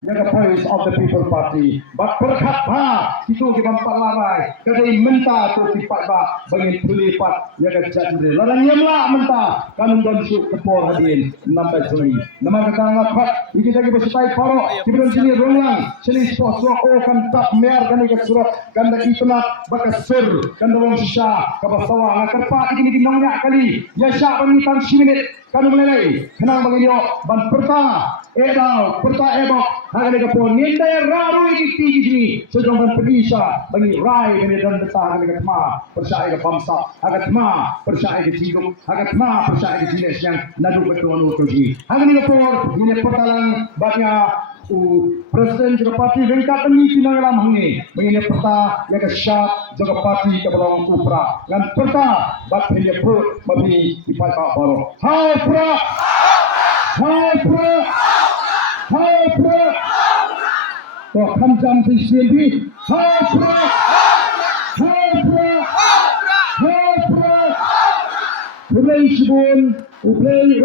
the voice of the people party. But berkata itu kita parlarai kadai menta tu di paidbah bagi tulipat yang jadi larang yamla menta kanun dan syuk kepor hadin nampai suri nama kata ngapat kita kita bersetai paro kita sini rongang sini sosok o kan tak mer kan ke surat kan dak itnat bakasir kan dawang sisa kabasawa ngakarpa ini dinongnya kali ya sya pamitan siminit kan mulai kenang bagi yo ban pertama edal perta ebok hagale kapon nindai raru iki sini sejong ban pedisa bagi rai bagi dan betah hagale katma percaya ke bangsa hagatma percaya ke jigo hagatma percaya ke jenis yang nadu betul utuji hagale kapor ini pertalang baknya Presiden juga parti lengkap ini pinang dalam hangi begini perta yang kesyap juga parti keberang prah dan perta bak dia put bagi di paidbah baru hai prah hai prah hai prah to khamjam sisi hai prah hai prah hai prah ulai sibun ulai